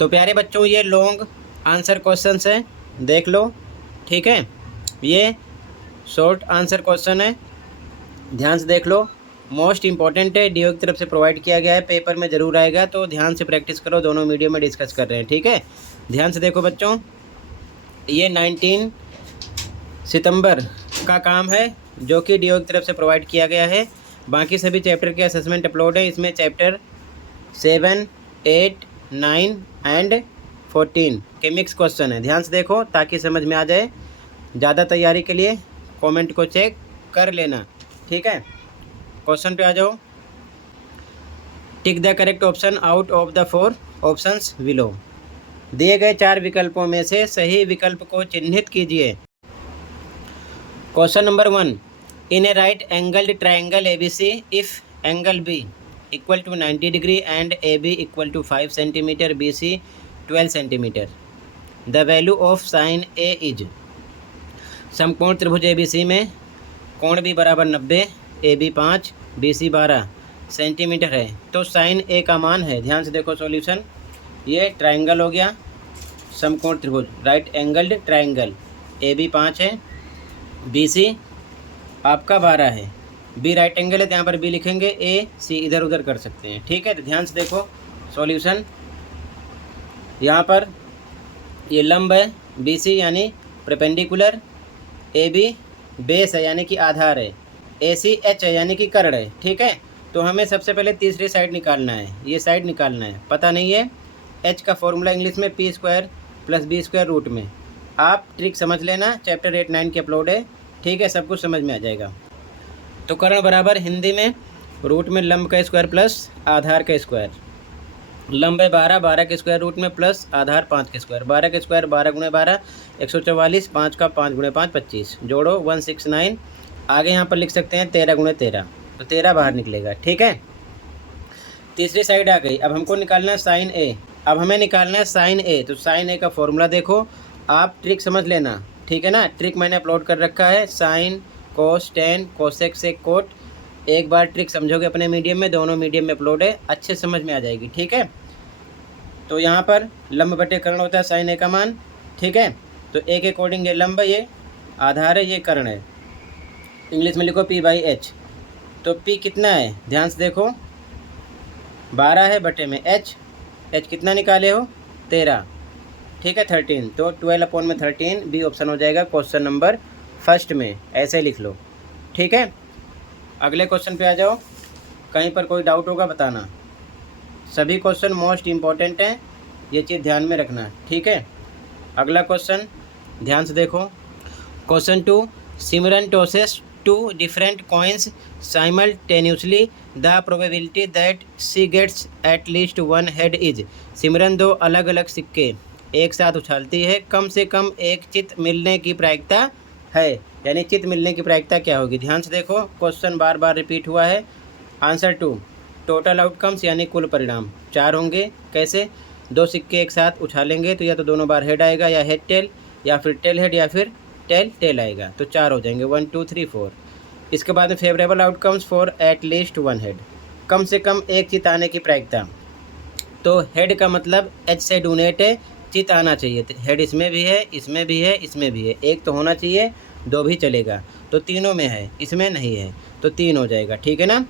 तो प्यारे बच्चों ये लॉन्ग आंसर क्वेश्चन है, देख लो। ठीक है, ये शॉर्ट आंसर क्वेश्चन है, ध्यान से देख लो। मोस्ट इंपॉर्टेंट है, डीओ की तरफ से प्रोवाइड किया गया है, पेपर में ज़रूर आएगा, तो ध्यान से प्रैक्टिस करो। दोनों मीडियम में डिस्कस कर रहे हैं। ठीक है, ध्यान से देखो बच्चों, ये 19 सितंबर का काम है जो कि डीओ की तरफ से प्रोवाइड किया गया है। बाकी सभी चैप्टर के असेसमेंट अपलोड है। इसमें चैप्टर 7, 8, 9 एंड 14 के मिक्स क्वेश्चन है। ध्यान से देखो ताकि समझ में आ जाए। ज़्यादा तैयारी के लिए कमेंट को चेक कर लेना। ठीक है, क्वेश्चन पे आ जाओ। Tick the correct option out of the 4 options below. दिए गए 4 विकल्पों में से सही विकल्प को चिन्हित कीजिए। Question number 1, in a right angled triangle ABC if angle B equal to 90 degree and AB equal to 5 centimetre, BC 12 centimetre, the value of sine A is. समकोण त्रिभुज ABC में कोण B बराबर 90, AB 5, BC 12 सेंटीमीटर है, तो sign A का मान है। ध्यान से देखो सॉल्यूशन, ये ट्राइंगल हो गया, समकोण त्रिभुज राइट एंगल्ड ट्राइंगल, AB 5 है, BC आपका 12 है, B राइट एंगल है तो यहाँ पर B लिखेंगे, AC इधर उधर कर सकते हैं। ठीक है, तो ध्यान से देखो सॉल्यूशन, यहाँ पर ये लंब है BC यानी परपेंडिकुलर, AB बेस है यानी कि आधार है, AC H है यानी कि कर्ण है। ठीक है, तो हमें सबसे पहले तीसरी साइड निकालना है, ये साइड निकालना है। पता नहीं है H का फॉर्मूला इंग्लिश में P² + B² रूट में। आप ट्रिक समझ लेना, चैप्टर 8, 9 के अपलोड है। ठीक है, सब कुछ समझ में आ जाएगा। तो कर्ण बराबर हिंदी में रूट में लंब का स्क्वायर प्लस आधार का स्क्वायर। लंब है 12, 12 के स्क्वायर रूट में प्लस आधार 5 के स्क्वायर। 12 के स्क्वायर 12 × 12 144, 5 का 5 × 5 25, जोड़ो 169। आगे यहाँ पर लिख सकते हैं 13 × 13, तो 13 बाहर निकलेगा। ठीक है, तीसरी साइड आ गई। अब हमको निकालना है साइन A। अब हमें निकालना है साइन A, तो साइन A का फॉर्मूला देखो, आप ट्रिक समझ लेना। ठीक है ना, ट्रिक मैंने अपलोड कर रखा है, साइन, कोस, टेन, कोसेक, सेक, कोट। एक बार ट्रिक समझोगे अपने मीडियम में, दोनों मीडियम में अपलोड है, अच्छे समझ में आ जाएगी। ठीक है, तो यहाँ पर लंब बटे कर्ण होता है साइन A का मान। ठीक है, तो A के अकॉर्डिंग ये लंब, ये आधार है, ये कर्ण है। इंग्लिश में लिखो P/H। तो P कितना है, ध्यान से देखो, 12 है बटे में H कितना निकाले हो, 13। ठीक है, 13, तो 12/13 B ऑप्शन हो जाएगा क्वेश्चन नंबर फर्स्ट में, ऐसे लिख लो। ठीक है, अगले क्वेश्चन पे आ जाओ। कहीं पर कोई डाउट होगा बताना, सभी क्वेश्चन मोस्ट इम्पॉर्टेंट हैं, ये चीज़ ध्यान में रखना। ठीक है, अगला क्वेश्चन ध्यान से देखो। Question 2, Simran tosses 2 different coins simultaneously, the probability that she gets at least 1 head is. Simran 2 अलग अलग सिक्के एक साथ उछालती है, कम से कम एक चित मिलने की प्रायिकता है, यानी चित मिलने की प्रायिकता क्या होगी। ध्यान से देखो, क्वेश्चन बार बार रिपीट हुआ है। आंसर 2, टोटल आउटकम्स यानी कुल परिणाम 4 होंगे। कैसे, 2 सिक्के एक साथ उछालेंगे तो या तो दोनों बार हेड आएगा, या हेड टेल, या फिर टेल हेड, या फिर टेल टेल आएगा, तो 4 हो जाएंगे, 1 2 3 4। इसके बाद में favourable outcomes for at least 1 head, कम से कम एक चित आने की प्रायिकता। तो हेड का मतलब H से डोनेट है, चित आना चाहिए, तो हेड इसमें भी है, इसमें भी है, इसमें भी है, एक तो होना चाहिए, 2 भी चलेगा, तो तीनों में है, इसमें नहीं है, तो 3 हो जाएगा। ठीक है ना,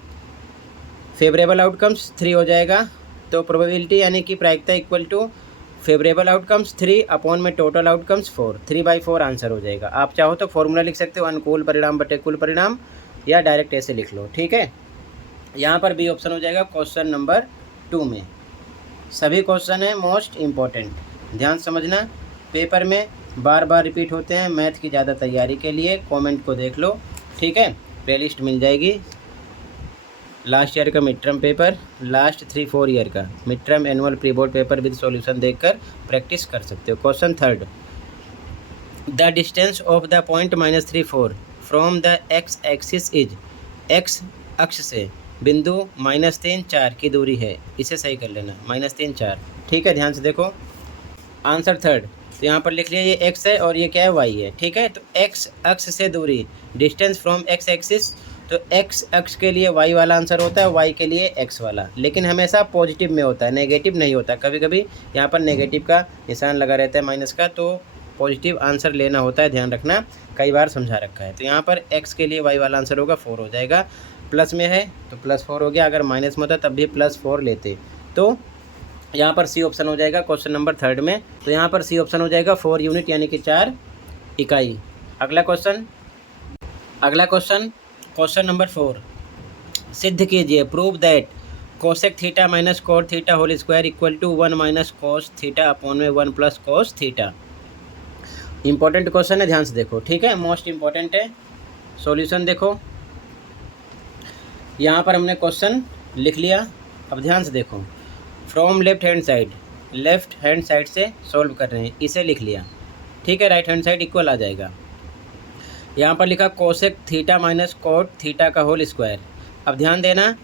फेवरेबल आउटकम्स 3 हो जाएगा। तो प्रोबेबिलिटी यानी कि प्रायिकता equal to favourable outcomes 3 upon में टोटल आउटकम्स 4, 3/4 आंसर हो जाएगा। आप चाहो तो फॉर्मूला लिख सकते हो, अनुकूल परिणाम बटे कुल परिणाम, या डायरेक्ट ऐसे लिख लो। ठीक है, यहाँ पर B ऑप्शन हो जाएगा क्वेश्चन नंबर 2 में। सभी क्वेश्चन है मोस्ट इम्पॉर्टेंट, ध्यान समझना, पेपर में बार बार रिपीट होते हैं। मैथ की ज़्यादा तैयारी के लिए कमेंट को देख लो। ठीक है, प्लेलिस्ट मिल जाएगी। लास्ट ईयर का mid term paper, last 3-4 year का mid term annual pre board paper with solution देखकर प्रैक्टिस कर सकते हो। Question 3, the distance of the point -3 4 from the x axis is. x अक्ष से बिंदु -3 4 की दूरी है, इसे सही कर लेना, -3 4। ठीक है, ध्यान से देखो। आंसर 3, तो यहाँ पर लिख लिया, ये x है और ये क्या है, y है। ठीक है, तो x अक्ष से दूरी, डिस्टेंस फ्रॉम x एक्सिस तो एक्स अक्ष के लिए वाई वाला आंसर होता है, वाई के लिए एक्स वाला, लेकिन हमेशा पॉजिटिव में होता है, नेगेटिव नहीं होता। कभी कभी यहाँ पर नेगेटिव का निशान लगा रहता है माइनस का, तो पॉजिटिव आंसर लेना होता है, ध्यान रखना, कई बार समझा रखा है। तो यहाँ पर एक्स के लिए वाई वाला आंसर होगा 4 हो जाएगा, प्लस में है तो +4 हो गया, अगर माइनस में होता तब भी +4 लेते। तो यहाँ पर सी ऑप्शन हो जाएगा क्वेश्चन नंबर 3 में। तो यहाँ पर सी ऑप्शन हो जाएगा 4 यूनिट यानी कि 4 इकाई। अगला क्वेश्चन क्वेश्चन नंबर 4, सिद्ध कीजिए, prove that cosec theta minus cot theta whole square equal to 1 minus cos theta upon में 1 plus cos theta. Important question है, ध्यान से देखो, ठीक है, मोस्ट इंपॉर्टेंट है। सॉल्यूशन देखो, यहाँ पर हमने क्वेश्चन लिख लिया, अब ध्यान से देखो, फ्रॉम लेफ्ट हैंड साइड से सॉल्व कर रहे हैं, इसे लिख लिया, ठीक है, राइट हैंड साइड इक्वल आ जाएगा। यहाँ पर लिखा cosec theta minus cot theta का होल स्क्वायर। अब ध्यान देना,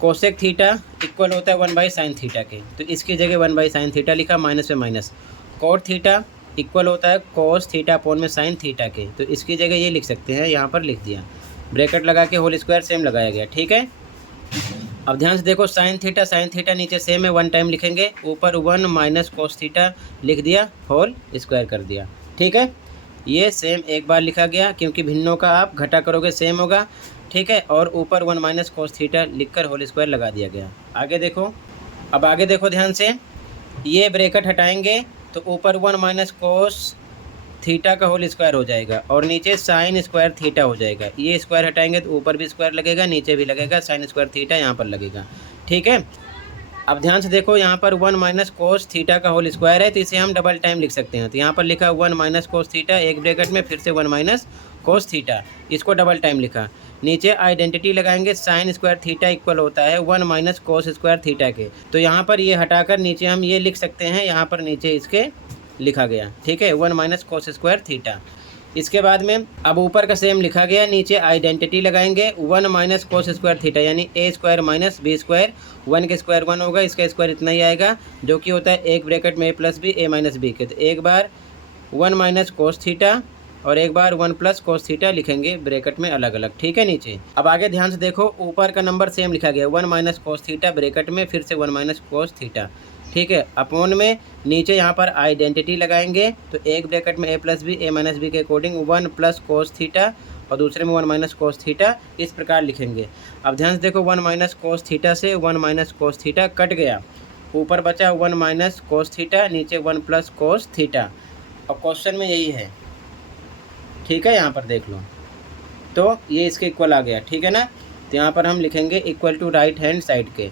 कोसेक थीटा इक्वल होता है 1/sin थीटा के, तो इसकी जगह 1/sin थीटा लिखा, माइनस में माइनस। कोट थीटा इक्वल होता है कोस थीटा अपॉन में साइन थीटा के, तो इसकी जगह ये लिख सकते हैं, यहाँ पर लिख दिया, ब्रैकेट लगा के होल स्क्वायर सेम लगाया गया, ठीक है। अब ध्यान से देखो, साइन थीटा नीचे सेम है, 1 टाइम लिखेंगे, ऊपर 1 माइनस कोस थीटा लिख दिया, होल स्क्वायर कर दिया, ठीक है। ये सेम एक बार लिखा गया, क्योंकि भिन्नों का आप घटा करोगे सेम होगा, ठीक है, और ऊपर 1 माइनस कोस थीटा लिखकर होल स्क्वायर लगा दिया गया। आगे देखो, अब आगे देखो ध्यान से, ये ब्रैकेट हटाएंगे तो ऊपर 1 माइनस कोस थीटा का होल स्क्वायर हो जाएगा, और नीचे साइन स्क्वायर थीटा हो जाएगा। ये स्क्वायर हटाएंगे तो ऊपर भी स्क्वायर लगेगा, नीचे भी लगेगा, साइन स्क्वायर थीटा यहाँ पर लगेगा, ठीक है। अब ध्यान से देखो, यहाँ पर 1 माइनस कोस थीटा का होल स्क्वायर है, तो इसे हम डबल टाइम लिख सकते हैं। तो यहाँ पर लिखा 1 माइनस कोस थीटा, एक ब्रैकेट में फिर से 1 माइनस कोस थीटा, इसको डबल टाइम लिखा। नीचे आइडेंटिटी लगाएंगे, साइन स्क्वायर थीटा इक्वल होता है 1 माइनस कोस स्क्वायर थीटा के, तो यहाँ पर ये हटाकर नीचे हम ये लिख सकते हैं, यहाँ पर नीचे इसके लिखा गया, ठीक है, 1 माइनस कोस स्क्वायर थीटा। इसके बाद में अब ऊपर का सेम लिखा गया, नीचे आइडेंटिटी लगाएंगे, 1 माइनस कोस स्क्वायर थीटा यानी ए स्क्वायर माइनस बी स्क्वायर, 1 के स्क्वायर 1 होगा, इसका स्क्वायर इतना ही आएगा, जो कि होता है एक ब्रैकेट में ए प्लस बी ए माइनस बी के। तो एक बार 1 माइनस कोस थीटा और एक बार 1 प्लस कोस थीटा लिखेंगे ब्रैकेट में अलग अलग, ठीक है। नीचे अब आगे ध्यान से देखो, ऊपर का नंबर सेम लिखा गया, 1 माइनस कोस थीटा ब्रैकेट में फिर से 1 माइनस कोस थीटा, ठीक है, अपॉन में नीचे यहाँ पर आइडेंटिटी लगाएंगे, तो एक ब्रैकेट में ए प्लस बी ए माइनस बी के अकॉर्डिंग 1 प्लस कोस थीटा और दूसरे में 1 माइनस कोस थीटा, इस प्रकार लिखेंगे। अब ध्यान से देखो, 1 माइनस कोस थीटा से 1 माइनस कोस थीटा कट गया, ऊपर बचा 1 माइनस कोस थीटा, नीचे 1 प्लस कोस थीटा, और क्वेश्चन में यही है, ठीक है, यहाँ पर देख लो, तो ये इसके इक्वल आ गया, ठीक है ना। तो यहाँ पर हम लिखेंगे equal to right hand side के,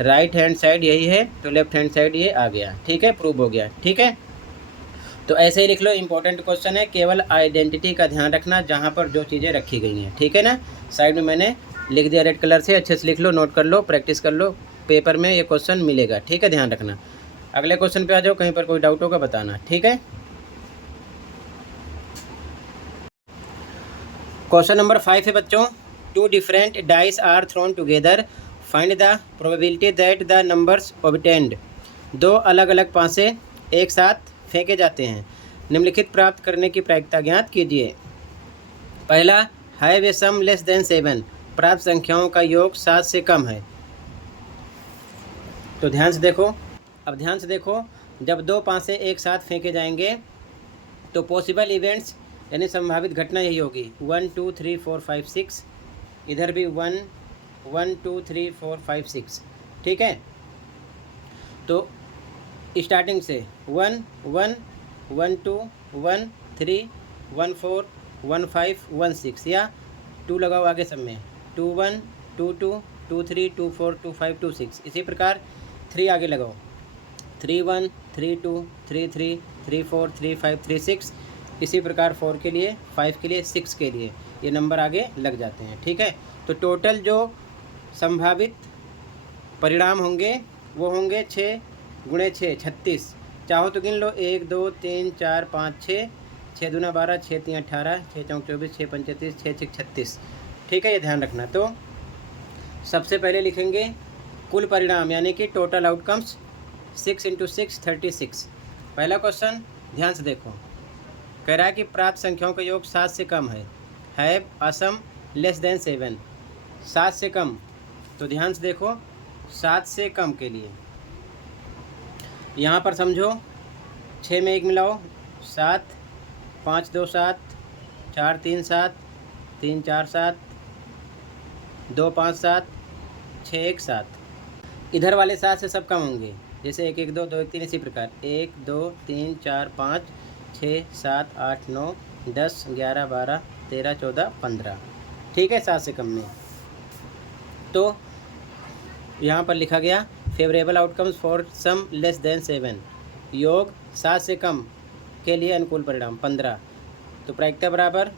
राइट हैंड साइड यही है, तो लेफ्ट हैंड साइड ये आ गया, ठीक है, प्रूव हो गया, ठीक है। तो ऐसे ही लिख लो, इंपॉर्टेंट क्वेश्चन है, केवल आइडेंटिटी का ध्यान रखना जहाँ पर जो चीज़ें रखी गई हैं, ठीक है ना। साइड में मैंने लिख दिया रेड कलर से, अच्छे से लिख लो, नोट कर लो, प्रैक्टिस कर लो, पेपर में ये क्वेश्चन मिलेगा, ठीक है, ध्यान रखना। अगले क्वेश्चन पे आ जाओ, कहीं पर कोई डाउट होगा बताना, ठीक है। क्वेश्चन नंबर 5 है बच्चों, 2 different dice are thrown together, find the probability that the numbers obtained. 2 अलग अलग पासे एक साथ फेंके जाते हैं, निम्नलिखित प्राप्त करने की प्रायिकता ज्ञात कीजिए। पहला, have a sum less than 7, प्राप्त संख्याओं का योग 7 से कम है। तो ध्यान से देखो, अब ध्यान से देखो, जब 2 पासे एक साथ फेंके जाएंगे तो पॉसिबल इवेंट्स यानी संभावित घटना यही होगी, 1 2 3 4 5 6, इधर भी 1 1 2 3 4 5 6, ठीक है। तो स्टार्टिंग से 1 1 1 2 1 3 1 4 1 5 1 6, या 2 लगाओ आगे सब में, 2 1 2 2 2 3 2 4 2 5 2 6, इसी प्रकार 3 आगे लगाओ, 3 1 3 2 3 3 3 4 3 5 3 6, इसी प्रकार 4 के लिए 5 के लिए 6 के लिए ये नंबर आगे लग जाते हैं, ठीक है। तो टोटल जो संभावित परिणाम होंगे वो होंगे 6 गुणे 6 36, चाहो तो गिन लो, 1 2 3 4 5 6, 6 दूना 12, 6 3 18, 6 चौक 24, 6 5 33, 6 6 36, ठीक है, ये ध्यान रखना। तो सबसे पहले लिखेंगे कुल परिणाम यानी कि टोटल आउटकम्स, 6 × 6 36। पहला क्वेश्चन ध्यान से देखो, कह रहा है कि प्राप्त संख्याओं का योग 7 से कम है, हैव असम लेस देन 7, 7 से कम। तो ध्यान से देखो, 7 से कम के लिए यहाँ पर समझो 6 में 1 मिलाओ 7, 5 2 7, 4 3 7, 3 4 7, 2 5 7, 6 1 7। इधर वाले 7 से सब कम होंगे, जैसे 1 1 2 2 1 3, इसी प्रकार 1 2 3 4 5 6 7 8 9 10 11 12 13 14 15। ठीक है, 7 से कम में। तो यहाँ पर लिखा गया favourable outcomes for sum less than 7, योग 7 से कम के लिए अनुकूल परिणाम 15। तो प्रायिकता बराबर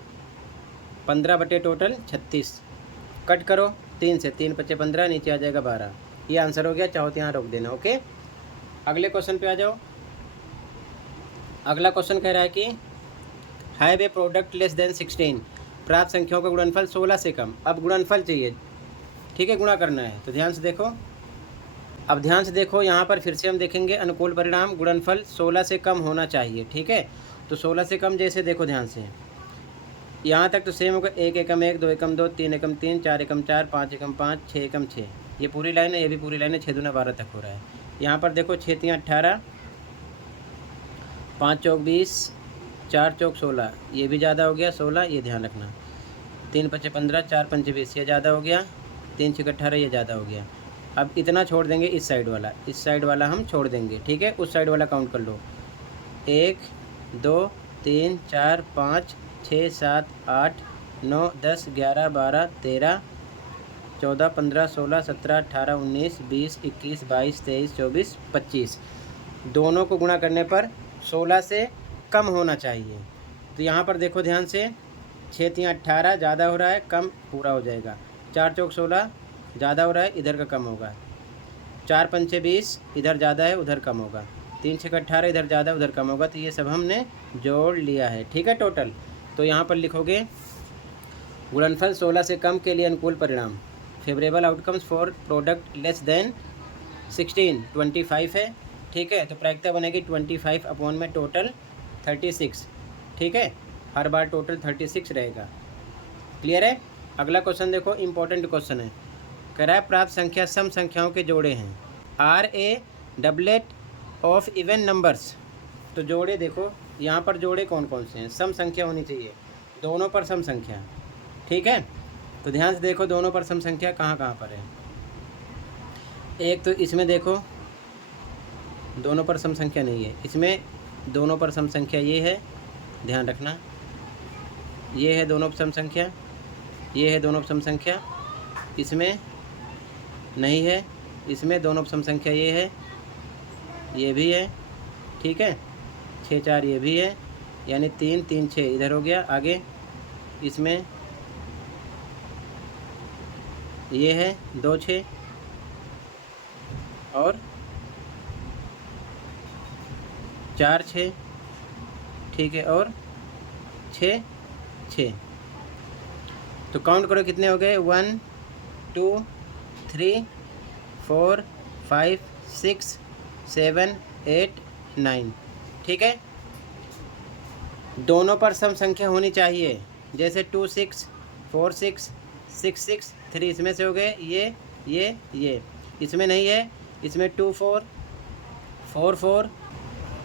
15 बटे टोटल 36। कट करो 3 से, 3 5 15, नीचे आ जाएगा 12। ये आंसर हो गया, चाहो तो यहाँ रोक देना। ओके, अगले क्वेश्चन पे आ जाओ। अगला क्वेश्चन कह रहा है कि have a product less than 16, प्राप्त संख्याओं का गुणनफल 16 से कम। अब गुणनफल चाहिए, ठीक है, गुणा करना है। तो ध्यान से देखो, अब ध्यान से देखो, यहाँ पर फिर से हम देखेंगे अनुकूल परिणाम, गुणनफल 16 से कम होना चाहिए। ठीक है, तो 16 से कम जैसे देखो ध्यान से, यहाँ तक तो सेम होगा, 1 एकम 1, 2 एकम 2, 3 एकम 3, 4 एकम 4, 5 एकम 5, 6 एकम 6। ये पूरी लाइन है, ये भी पूरी लाइन है, 6 दूना 12 तक हो रहा है। यहाँ पर देखो 6 3 18, 5 चौक 20, 4 चौक 16, ये भी ज़्यादा हो गया 16, ये ध्यान रखना। 3 5 15, 4 5 20, ये ज़्यादा हो गया। 3 6 18, ये ज़्यादा हो गया। अब इतना छोड़ देंगे, इस साइड वाला हम छोड़ देंगे। ठीक है, उस साइड वाला काउंट कर लो, 1 2 3 4 5 6 7 8 9 10 11 12 13 14 15 16 17 18 19 20 21 22 23 24 25। दोनों को गुणा करने पर 16 से कम होना चाहिए। तो यहाँ पर देखो ध्यान से, 6 3 18 ज़्यादा हो रहा है, कम पूरा हो जाएगा। 4 चौक 16 ज़्यादा हो रहा है, इधर का कम होगा। 4 5 20, इधर ज़्यादा है, उधर कम होगा। 3 6 18, इधर ज़्यादा उधर कम होगा। तो ये सब हमने जोड़ लिया है। ठीक है, टोटल। तो यहाँ पर लिखोगे गुणनफल 16 से कम के लिए अनुकूल परिणाम, favourable outcomes for product less than 16 25 है। ठीक है, तो प्रायिकता बनेगी 25 अपॉन में टोटल 36। ठीक है, हर बार टोटल 36 रहेगा। क्लियर है। अगला क्वेश्चन देखो, इंपॉर्टेंट क्वेश्चन है। कह रहा है प्राप्त संख्या सम संख्याओं के जोड़े हैं, are a doublet of even numbers. तो जोड़े देखो, यहाँ पर जोड़े कौन कौन से हैं, सम संख्या होनी चाहिए, दोनों पर सम संख्या। ठीक है, तो ध्यान से देखो, दोनों पर सम संख्या कहाँ कहाँ पर है। एक तो इसमें देखो, दोनों पर सम संख्या नहीं है। इसमें दोनों पर सम संख्या ये है, ध्यान रखना, ये है दोनों पर सम संख्या, ये है दोनों पर सम संख्या। इसमें नहीं है, इसमें दोनों पर सम संख्या ये है, ये भी है। ठीक है, 6 4 ये भी है, यानी 3 3 6 इधर हो गया। आगे इसमें ये है 2 6 और 4 6। ठीक है, और 6 6। तो काउंट करो कितने हो गए, 1 2 3 4 5 6 7 8 9। ठीक है, दोनों पर सम संख्या होनी चाहिए, जैसे 2 6 4 6 6 6 3 इसमें से हो गए, ये इसमें नहीं है। इसमें 2 4 4 4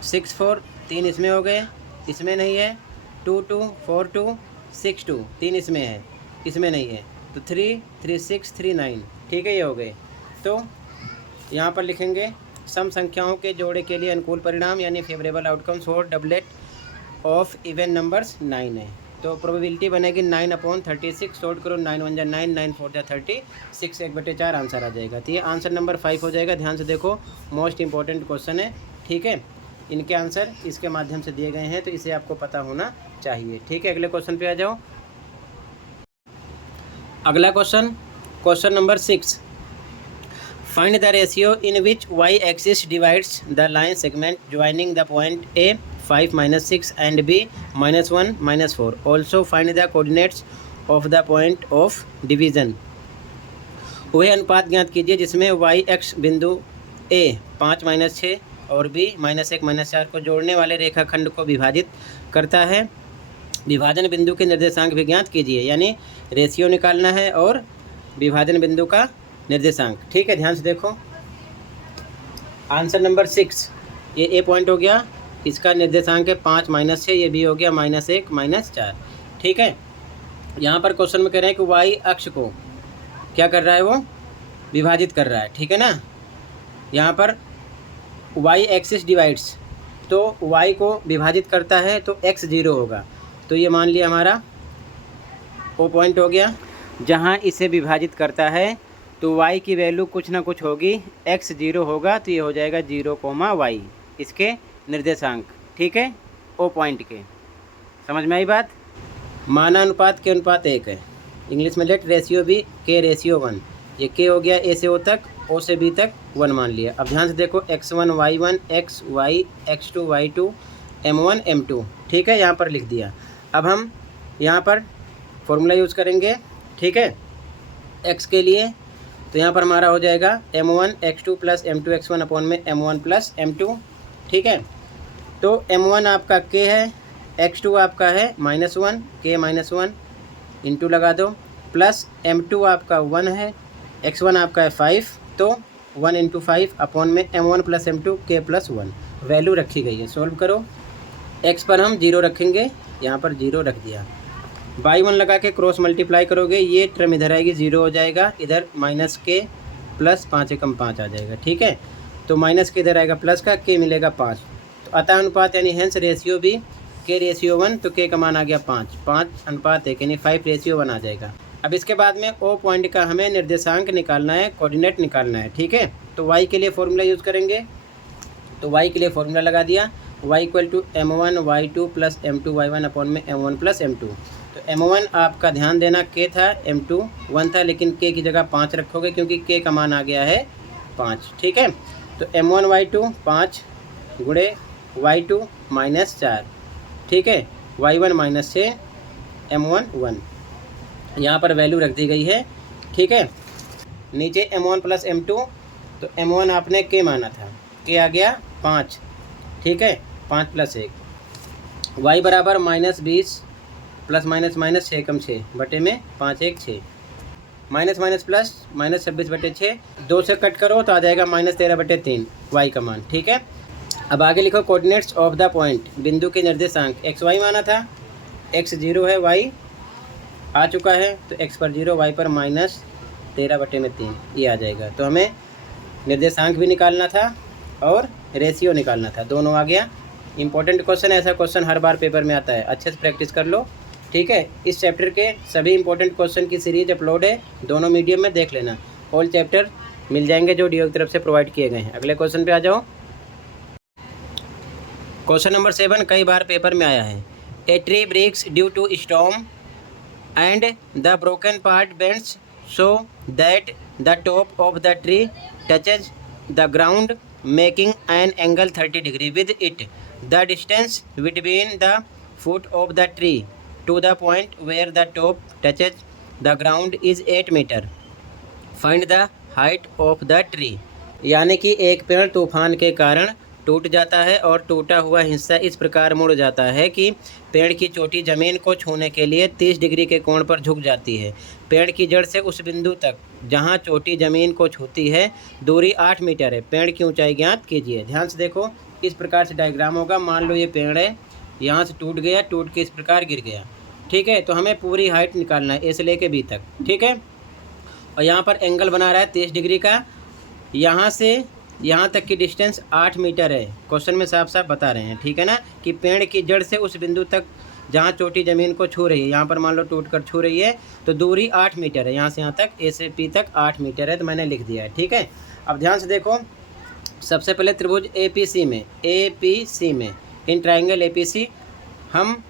6 4 3 इसमें हो गए, इसमें नहीं है। 2 2 4 2 6 2 3 इसमें है, इसमें नहीं है। तो 3 3 6 3 9। ठीक है, ये हो गए। तो यहाँ पर लिखेंगे सम संख्याओं के जोड़े के लिए अनुकूल परिणाम, यानी favourable outcomes for doublet of even numbers 9 है। तो प्रोबेबिलिटी बनेगी 9 अपॉन 36। शॉर्ट करो, 9 1 जा 9, 9 4 जा 30, 6 1/4 आंसर आ जाएगा। तो ये आंसर नंबर 5 हो जाएगा। ध्यान से देखो, मोस्ट इंपॉर्टेंट क्वेश्चन है। ठीक है, इनके आंसर इसके माध्यम से दिए गए हैं, तो इसे आपको पता होना चाहिए। ठीक है, अगले क्वेश्चन पे आ जाओ। अगला question, question number 6, find the ratio in which y axis divides the line segment joining the point A 5 - 6 and B -1 -4. Also find the coordinates of the point of division. वह अनुपात ज्ञात कीजिए जिसमें y x बिंदु A 5 - 6 और B -1 - 4 को जोड़ने वाले रेखाखंड को विभाजित करता है। विभाजन बिंदु के निर्देशांक भी ज्ञात कीजिए, यानी रेशियो निकालना है और विभाजन बिंदु का निर्देशांक। ठीक है, ध्यान से देखो। आंसर नंबर 6, ये ए पॉइंट हो गया, इसका निर्देशांक है 5 - 6, ये बी हो गया -1 -4। ठीक है, यहाँ पर क्वेश्चन में कह रहे हैं कि वाई अक्ष को क्या कर रहा है, वो विभाजित कर रहा है। ठीक है ना, यहाँ पर वाई एक्सिस डिवाइड्स, तो वाई को विभाजित करता है तो एक्स 0 होगा, तो ये मान लिया हमारा ओ पॉइंट हो गया। जहाँ इसे विभाजित करता है तो y की वैल्यू कुछ ना कुछ होगी, x 0 होगा तो ये हो जाएगा 0, y इसके निर्देशांक। ठीक है, ओ पॉइंट के, समझ में आई बात। मानानुपात के अनुपात 1 है, इंग्लिश में लेट रेशियो बी के रेशियो 1, ये के हो गया ए से ओ तक, ओ से बी तक 1 मान लिया। अब ध्यान से देखो x1 y1 x y x2 y2 m1 m2। ठीक है, यहाँ पर लिख दिया। अब हम यहाँ पर फॉर्मूला यूज़ करेंगे। ठीक है, x के लिए तो यहाँ पर हमारा हो जाएगा m1 x2 + m2 x1 upon में m1 + m2। ठीक है, तो m1 आपका k है, x2 आपका है -1, k -1 इंटू लगा दो, प्लस m2 आपका 1 है, x1 आपका है 5, तो 1 × 5 अपॉन में m1 + m2 k + 1 वैल्यू रखी गई है। सॉल्व करो, x पर हम 0 रखेंगे, यहाँ पर 0 रख दिया। y1 लगा के क्रॉस मल्टीप्लाई करोगे, ये टर्म इधर आएगी 0 हो जाएगा, इधर -k + 5 × 5 आ जाएगा। ठीक है, तो माइनस के इधर आएगा प्लस का, k मिलेगा 5, तो अतः अनुपात यानी हेंस रेशियो भी k रेशियो 1, तो k का मान आ गया 5, 5:1 यानी 5:1 आ जाएगा। अब इसके बाद में ओ पॉइंट का हमें निर्देशांक निकालना है, कोऑर्डिनेट निकालना है। ठीक है, तो y के लिए फॉर्मूला यूज़ करेंगे, तो y के लिए फॉर्मूला लगा दिया, y = m1 y2 + m2 y1 upon में m1 + m2। तो m1 आपका ध्यान देना k था, m2 1 था, लेकिन k की जगह 5 रखोगे क्योंकि k का मान आ गया है 5। ठीक है, तो m1 y2 5 गुणे y2 -4। ठीक है, y1 -6 m1 1, यहाँ पर वैल्यू रख दी गई है। ठीक है, नीचे m1 + m2, तो m1 आपने k माना था, k आ गया 5। ठीक है, 5 + 1, y बराबर -20 प्लस माइनस 6 × 6 बटे में 5 1 6, माइनस माइनस प्लस -26/6, 2 से कट करो तो आ जाएगा -13/3 y का मान। ठीक है, अब आगे लिखो कोऑर्डिनेट्स ऑफ द पॉइंट, बिंदु के निर्देशांक। x y माना था, x 0 है, y आ चुका है, तो x पर 0 y पर -13/3 ये आ जाएगा। तो हमें निर्देशांक भी निकालना था और रेशियो निकालना था, दोनों आ गया। इंपॉर्टेंट क्वेश्चन, ऐसा क्वेश्चन हर बार पेपर में आता है, अच्छे से प्रैक्टिस कर लो। ठीक है, इस चैप्टर के सभी इंपॉर्टेंट क्वेश्चन की सीरीज अपलोड है, दोनों मीडियम में देख लेना, ऑल चैप्टर मिल जाएंगे जो डीओ की तरफ से प्रोवाइड किए गए हैं। अगले क्वेश्चन पे आ जाओ। क्वेश्चन नंबर 7 कई बार पेपर में आया है। A tree breaks due to storm and the broken part bends so that the top of the tree touches the ground making an angle 30 degree with it. The distance between the foot of the tree to the point where the top touches the ground is 8 metre. Find the height of the tree। यानी कि एक पेड़ तूफान के कारण टूट जाता है और टूटा हुआ हिस्सा इस प्रकार मुड़ जाता है कि पेड़ की चोटी ज़मीन को छूने के लिए 30 डिग्री के कोण पर झुक जाती है। पेड़ की जड़ से उस बिंदु तक जहां चोटी ज़मीन को छूती है दूरी 8 मीटर है। पेड़ की ऊंचाई ज्ञात कीजिए। ध्यान से देखो, इस प्रकार से डायग्राम होगा। मान लो ये पेड़ है, यहाँ से टूट गया, टूट के इस प्रकार गिर गया। ठीक है, तो हमें पूरी हाइट निकालना है, ए से लेके बी तक। ठीक है, और यहाँ पर एंगल बना रहा है 30 डिग्री का। यहाँ से यहाँ तक की डिस्टेंस 8 मीटर है, क्वेश्चन में साफ साफ बता रहे हैं। ठीक है ना, कि पेड़ की जड़ से उस बिंदु तक जहाँ चोटी ज़मीन को छू रही है, यहाँ पर मान लो टूट कर छू रही है, तो दूरी 8 मीटर है। यहाँ से यहाँ तक, ए से पी तक 8 मीटर है, तो मैंने लिख दिया है। ठीक है, अब ध्यान से देखो, सबसे पहले त्रिभुज APC में इन ट्राइंगल APC हम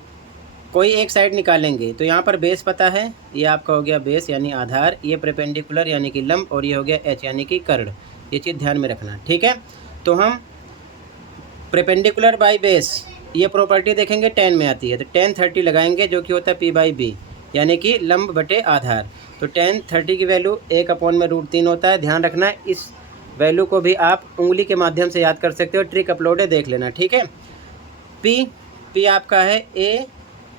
कोई एक साइड निकालेंगे। तो यहाँ पर बेस पता है, ये आपका हो गया बेस यानी आधार, ये परपेंडिकुलर यानी कि लंब, और ये हो गया एच यानी कि कर्ण। ये चीज़ ध्यान में रखना। ठीक है, तो हम परपेंडिकुलर बाय बेस ये प्रॉपर्टी देखेंगे 10 में आती है, तो 10 30 लगाएंगे जो कि होता है P/B यानी कि लंब बटे आधार। तो 10 30 की वैल्यू 1/√3 होता है। ध्यान रखना, इस वैल्यू को भी आप उंगली के माध्यम से याद कर सकते हो, ट्रिक अपलोड है, देख लेना। ठीक है, P आपका है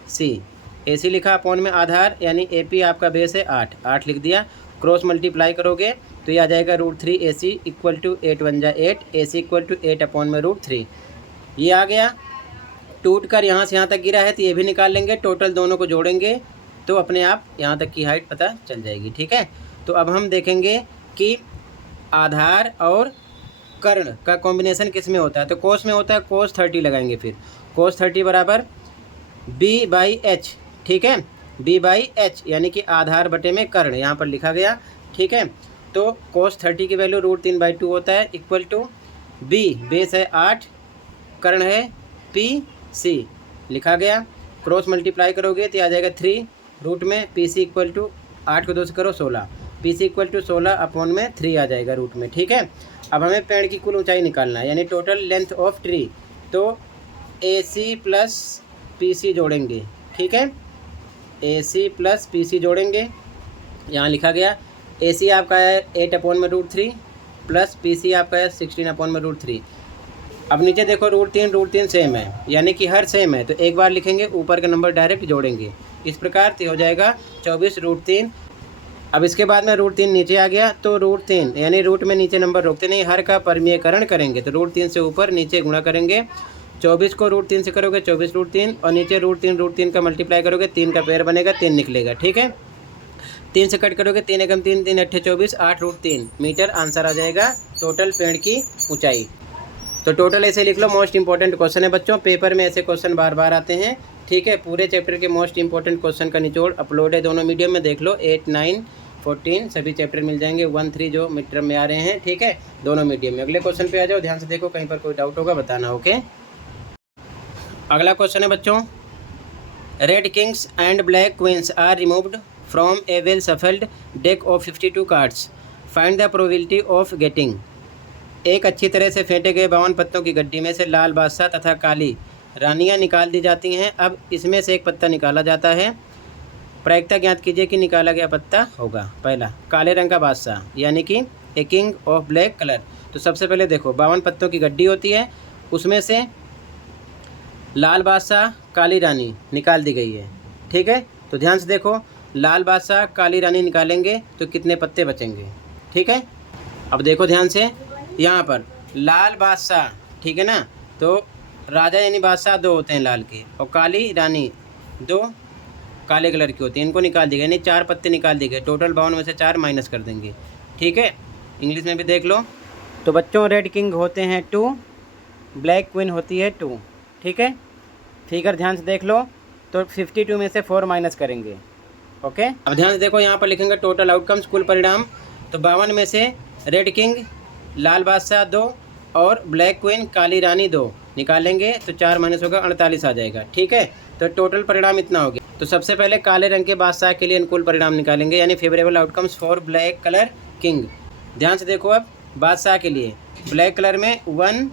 सी। AC लिखा अपॉन में आधार यानी AP आपका बेस है 8, 8 लिख दिया। क्रॉस मल्टीप्लाई करोगे तो ये आ जाएगा √3AC इक्वल टू 8 1 जा 8, AC इक्वल टू 8 अपॉन में √3। ये आ गया। टूट कर यहाँ से यहाँ तक गिरा है तो ये भी निकाल लेंगे। टोटल दोनों को जोड़ेंगे तो अपने आप यहाँ तक की हाइट पता चल जाएगी। ठीक है, तो अब हम देखेंगे कि आधार और कर्ण का कॉम्बिनेशन किस में होता है। तो कोस में होता है, cos 30 लगाएंगे। फिर cos 30 बराबर B/H। ठीक है, B/H यानी कि आधार बटे में कर्ण यहाँ पर लिखा गया। ठीक है, तो cos 30 की वैल्यू √3/2 होता है इक्वल टू B बेस है 8, कर्ण है PC लिखा गया। क्रॉस मल्टीप्लाई करोगे तो आ जाएगा 3 रूट में PC इक्वल टू 8 को 2 से करो 16, PC इक्वल टू 16 अपॉन में 3 आ जाएगा रूट में। ठीक है, अब हमें पेड़ की कुल ऊंचाई निकालना है यानी टोटल लेंथ ऑफ ट्री। तो AC प्लस PC जोड़ेंगे। ठीक है, AC प्लस PC जोड़ेंगे, यहाँ लिखा गया। AC आपका है 8 अपॉन में √3 प्लस PC आपका है 16 अपॉन में √3। अब नीचे देखो √3 सेम है यानी कि हर सेम है, तो एक बार लिखेंगे, ऊपर का नंबर डायरेक्ट जोड़ेंगे। इस प्रकार तो हो जाएगा 24 √3। अब इसके बाद में √3 नीचे आ गया तो √3 यानी रूट में नीचे नंबर रोकते नहीं, हर का परमीयकरण करेंगे तो √3 से ऊपर नीचे गुणा करेंगे। 24 को √3 से करोगे 24 √3 और नीचे √3 का मल्टीप्लाई करोगे, 3 का पेयर बनेगा, 3 निकलेगा। ठीक है, 3 से कट करोगे 3 एकम 3, 3 अट्ठे 24, 8 √3 मीटर आंसर आ जाएगा टोटल पेड़ की ऊंचाई। तो टोटल ऐसे लिख लो। मोस्ट इंपॉर्टेंट क्वेश्चन है बच्चों, पेपर में ऐसे क्वेश्चन बार बार आते हैं। ठीक है, पूरे चैप्टर के मोस्ट इंपॉर्टेंट क्वेश्चन का निचोड़ अपलोड है दोनों मीडियम में, देख लो। 8, 9, 14 सभी चैप्टर मिल जाएंगे। 1, 3 जो मिड टर्म में आ रहे हैं। ठीक है, दोनों मीडियम में। अगले क्वेश्चन पे आ जाओ, ध्यान से देखो, कहीं पर कोई डाउट होगा बताना। ओके, अगला क्वेश्चन है बच्चों, red kings and black queens are removed from a well shuffled deck of 52 cards, find the probability of getting. एक अच्छी तरह से फेंटे गए 52 पत्तों की गड्डी में से लाल बादशाह तथा काली रानियां निकाल दी जाती हैं। अब इसमें से एक पत्ता निकाला जाता है। प्रायिकता ज्ञात कीजिए कि निकाला गया पत्ता होगा। पहला, काले रंग का बादशाह यानी कि a king of black colour. तो सबसे पहले देखो 52 पत्तों की गड्डी होती है, उसमें से लाल बादशाह काली रानी निकाल दी गई है। ठीक है, तो ध्यान से देखो, लाल बादशाह काली रानी निकालेंगे तो कितने पत्ते बचेंगे। ठीक है, अब देखो ध्यान से, यहाँ पर लाल बादशाह, ठीक है ना, तो राजा यानी बादशाह 2 होते हैं लाल के, और काली रानी 2 काले कलर की होती है। इनको निकाल दिए गए यानी 4 पत्ते निकाल दिए गए। टोटल 52 में से 4 माइनस कर देंगे। ठीक है, इंग्लिश में भी देख लो। तो बच्चों रेड किंग होते हैं 2, ब्लैक क्वीन होती है 2। ठीक है, फिगर ध्यान से देख लो। तो 52 में से 4 माइनस करेंगे। ओके, अब ध्यान से देखो, यहाँ पर लिखेंगे टोटल आउटकम्स, कुल परिणाम। तो 52 में से रेड किंग लाल बादशाह 2 और ब्लैक क्वीन काली रानी 2 निकालेंगे तो 4 माइनस होगा 48 आ जाएगा। ठीक है, तो टोटल परिणाम इतना हो गया। तो सबसे पहले काले रंग के बादशाह के लिए अनुकूल परिणाम निकालेंगे यानी favourable outcomes for black colour king. ध्यान से देखो, अब बादशाह के लिए ब्लैक कलर में 1,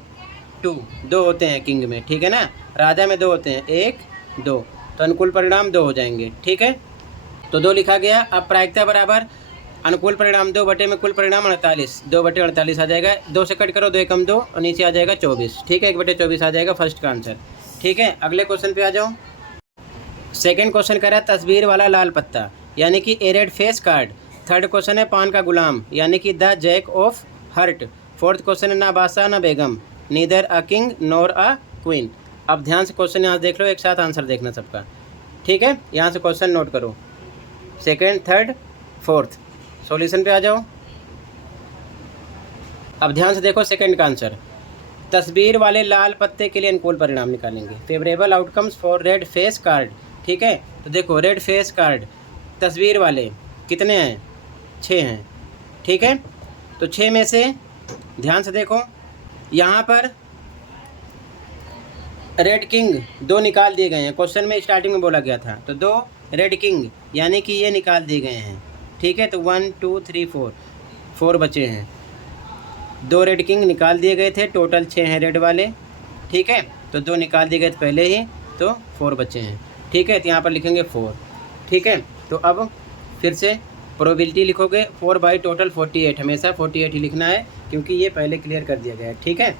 2 होते हैं किंग में। ठीक है ना, राजा में 2 होते हैं, 1, 2, तो अनुकूल परिणाम 2 हो जाएंगे। ठीक है, तो 2 लिखा गया। अब प्रायिकता बराबर अनुकूल परिणाम 2 बटे में कुल परिणाम 48, 2 बटे 48 आ जाएगा। 2 से कट करो, 2 एकम 2 और नीचे आ जाएगा 24। ठीक है, 1 बटे 24 आ जाएगा फर्स्ट का आंसर। ठीक है, अगले क्वेश्चन पे आ जाओ। सेकंड क्वेश्चन कह रहा है तस्वीर वाला लाल पत्ता यानी कि a red face card. Third question है पान का गुलाम यानी कि the jack of heart. Fourth question है ना बादशाह ना बेगम, neither a king nor a queen. अब ध्यान से क्वेश्चन यहाँ देख लो, एक साथ आंसर देखना सबका। ठीक है, यहाँ से क्वेश्चन नोट करो, सेकेंड, थर्ड, फोर्थ। सॉल्यूशन पे आ जाओ। अब ध्यान से देखो सेकंड का आंसर, तस्वीर वाले लाल पत्ते के लिए अनुकूल परिणाम निकालेंगे। Favourable outcomes for red face card. ठीक है, तो देखो रेड फेस कार्ड तस्वीर वाले कितने हैं, 6 हैं। ठीक है, तो 6 में से ध्यान से देखो, यहाँ पर रेड किंग 2 निकाल दिए गए हैं। क्वेश्चन में स्टार्टिंग में बोला गया था, तो 2 रेड किंग यानी कि ये निकाल दिए गए हैं। ठीक है, तो 1, 2, 3, 4 बचे हैं। 2 रेड किंग निकाल दिए गए थे, टोटल 6 हैं रेड वाले। ठीक है, तो 2 निकाल दिए गए थे पहले ही, तो 4 बचे हैं। ठीक है, तो यहाँ पर लिखेंगे 4। ठीक है, तो अब फिर से प्रोबेबिलिटी लिखोगे 4 बाई टोटल 48, हमेशा 48 ही लिखना है क्योंकि ये पहले क्लियर कर दिया गया है। ठीक है,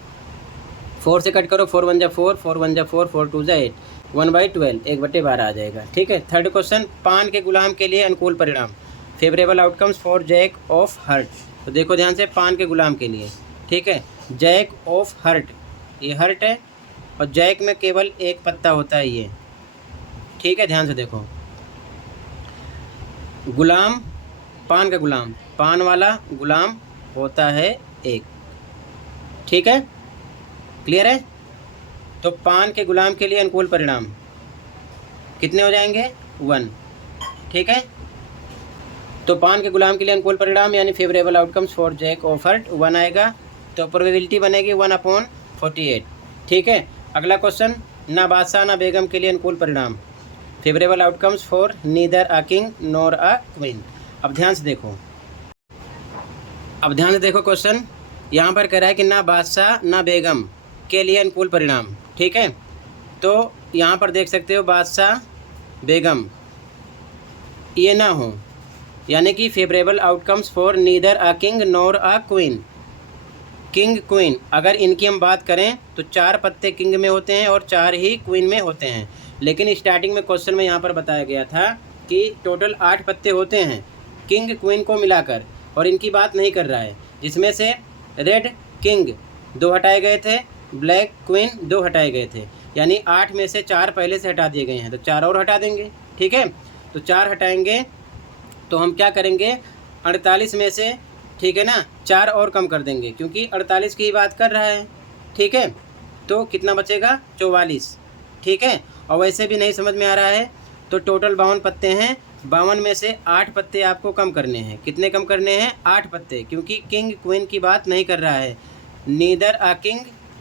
4 से कट करो, 4 1 जा 4, 4 1 जा 4, 4 2 जा 8, 1/12, 1/12 आ जाएगा। ठीक है। थर्ड क्वेश्चन, पान के गुलाम के लिए अनुकूल परिणाम, favourable outcomes for jack of heart. तो देखो ध्यान से, पान के गुलाम के लिए, ठीक है, जैक ऑफ हर्ट, ये हर्ट है और जैक में केवल एक पत्ता होता है ये। ठीक है, ध्यान से देखो, गुलाम, पान का गुलाम, पान वाला गुलाम होता है एक। ठीक है, क्लियर है। तो पान के गुलाम के लिए अनुकूल परिणाम कितने हो जाएंगे, 1। ठीक है, तो पान के गुलाम के लिए अनुकूल परिणाम यानी favourable outcomes for jack of heart 1 आएगा। तो प्रोबेबिलिटी बनेगी 1/48। ठीक है। अगला क्वेश्चन, ना बादशाह ना बेगम के लिए अनुकूल परिणाम, favourable outcomes for neither a king nor a queen. अब ध्यान से देखो, क्वेश्चन यहाँ पर कह रहा है कि ना बादशाह ना बेगम के लिए अनुकूल परिणाम। ठीक है, तो यहाँ पर देख सकते हो बादशाह बेगम ये ना हो, यानी कि favourable outcomes for neither a king nor a queen. King queen अगर इनकी हम बात करें तो 4 पत्ते किंग में होते हैं और 4 ही क्वीन में होते हैं। लेकिन स्टार्टिंग में क्वेश्चन में यहाँ पर बताया गया था कि टोटल 8 पत्ते होते हैं किंग क्वीन को मिलाकर, और इनकी बात नहीं कर रहा है, जिसमें से रेड किंग 2 हटाए गए थे, ब्लैक क्वीन 2 हटाए गए थे, यानी 8 में से 4 पहले से हटा दिए गए हैं, तो 4 और हटा देंगे। ठीक है, तो 4 हटाएंगे तो हम क्या करेंगे, 48 में से, ठीक है ना, 4 और कम कर देंगे क्योंकि 48 की बात कर रहा है। ठीक है, तो कितना बचेगा, 44। ठीक है, और वैसे भी नहीं समझ में आ रहा है तो टोटल 52 पत्ते हैं, 52 में से 8 पत्ते आपको कम करने हैं। कितने कम करने हैं, 8 पत्ते, क्योंकि किंग क्वीन की बात नहीं कर रहा है, neither a king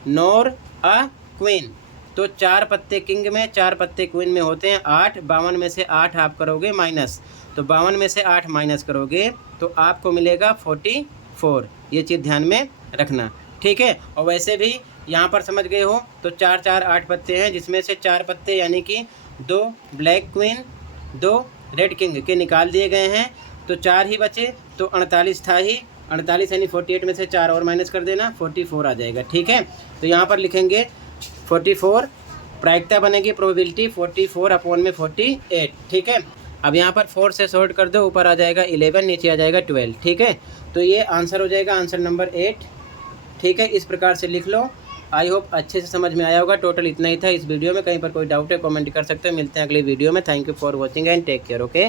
nor a queen. तो 4 पत्ते किंग में, 4 पत्ते क्वीन में होते हैं 8, 52 में से 8 आप करोगे माइनस, तो 52 में से 8 माइनस करोगे तो आपको मिलेगा 44। ये चीज़ ध्यान में रखना। ठीक है, और वैसे भी यहाँ पर समझ गए हो तो 4 4 8 पत्ते हैं, जिसमें से 4 पत्ते यानी कि 2 ब्लैक क्वीन 2 रेड किंग के निकाल दिए गए हैं, तो 4 ही बचे, तो 48 था ही, 48 यानी 48 में से 4 और माइनस कर देना, 44 आ जाएगा। ठीक है, तो यहाँ पर लिखेंगे 44, प्रायिकता बनेगी प्रोबेबिलिटी 44/48। ठीक है, अब यहाँ पर 4 से सॉर्ट कर दो, ऊपर आ जाएगा 11, नीचे आ जाएगा 12। ठीक है, तो ये आंसर हो जाएगा, आंसर नंबर 8। ठीक है, इस प्रकार से लिख लो। आई होप अच्छे से समझ में आया होगा। टोटल इतना ही था इस वीडियो में, कहीं पर कोई डाउट है कमेंट कर सकते हो। मिलते हैं अगली वीडियो में। Thank you for watching and take care. Okay.